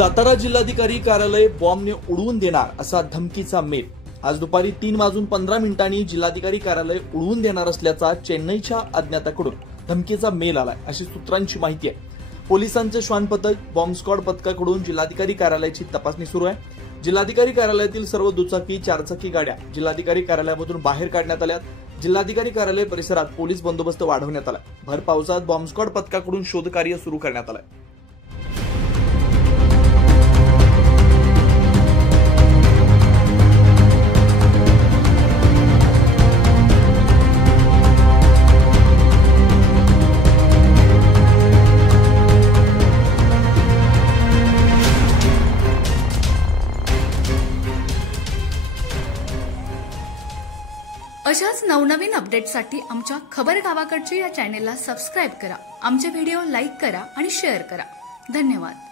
सातारा जिल्हाधिकारी कार्यालय बॉम्बने उडवून देणार असा धमकीचा मेल। आज दुपारी 3:15 जिल्हाधिकारी कार्यालय उडवून देणार असल्याचा चेन्नईच्या अज्ञाताकडून धमकीचा मेल आलाय अशी सूत्रांची माहिती आहे। पोलिसांचे श्वान पथक बॉम्ब स्क्वॉड पथकाकडून जिल्हाधिकारी कार्यालयाची तपासणी सुरू आहे। जिल्हाधिकारी कार्यालयातील सर्व दुचाकी चारचाकी गाड्या जिल्हाधिकारी कार्यालयामधून बाहेर काढण्यात आल्या। जिल्हाधिकारी कार्यालय परिसरात पोलीस बंदोबस्त वाढवण्यात आला। भर पावसात बॉम्ब स्क्वॉड पथकाकडून शोधकार्य सुरू करण्यात आलं। अशाच नवनवीन अपडेट्ससाठी आमच्या खबर गावाकडच्या या चॅनेलला सबस्क्राइब करा। आमचे व्हिडिओ लाईक करा आणि शेअर करा। धन्यवाद।